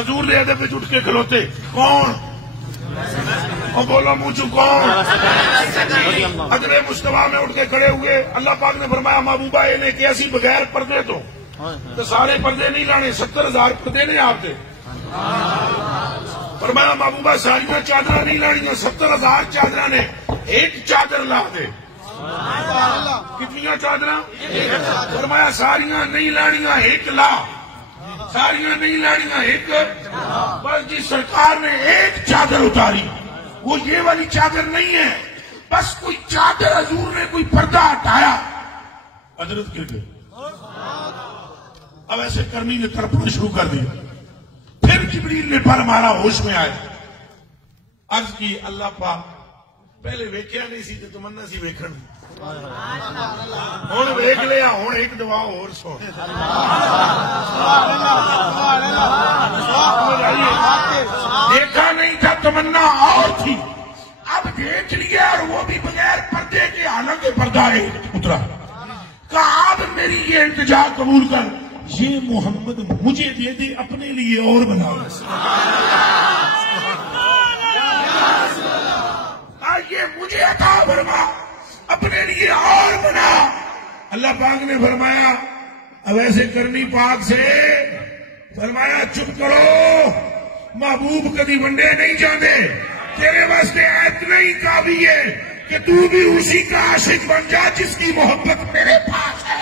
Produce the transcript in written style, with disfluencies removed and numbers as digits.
حضور دے ادب وچ اٹھ کے کھلوتے کون اور بولو منہ کون حضرت مصطفیٰ میں اٹھ کے کھڑے ہوئے. اللہ پاک نے فرمایا محبوبہ انہیں کہ اسی بغیر پردے تو سارے پردے نہیں لانے 70,000 پردے نے آپ دے. فرمایا محبوبہ ساریاں چادر نہیں لانیاں 70,000 چادر نے ایک چادر لا دے. کتنی چادر؟ فرمایا ساریاں نہیں لانیاں ایک لا. ساریاں نہیں لانیاں ایک. بس جی سرکار نے ایک چادر اتاری وہ یہ والی چادر نہیں ہے. بس کوئی چادر حضور نے کوئی پردہ ہٹایا حضرت گر گئے. اب ایسے کرنی نے تڑپنا شروع کر دیا. پھر جبریل نے پر مارا ہوش میں آئے. عرض کی اللہ پاک پہلے ویکھیا نہیں سی تو تمنا سی ویکھن ہوں ویکھ لیا. ہوں ایک دعا اور سن. دیکھا نہیں تھا تمنا اور تھی اب دیکھ لیا اور وہ بھی بغیر پردے کے. حالانکہ پردہ اترا. کہا اب میری یہ التجا قبول کر یہ محمد مجھے دے دے اپنے لیے اور بنا. یہ مجھے عطا فرما اپنے لیے اور بنا. اللہ پاک نے فرمایا اب ایسے کرنی پاک سے فرمایا چپ کرو محبوب کبھی ونڈے نہیں جانے. تیرے واسطے اتنا ہی کافی ہے کہ تو بھی اسی کا عاشق بن جا جس کی محبت میرے پاس ہے.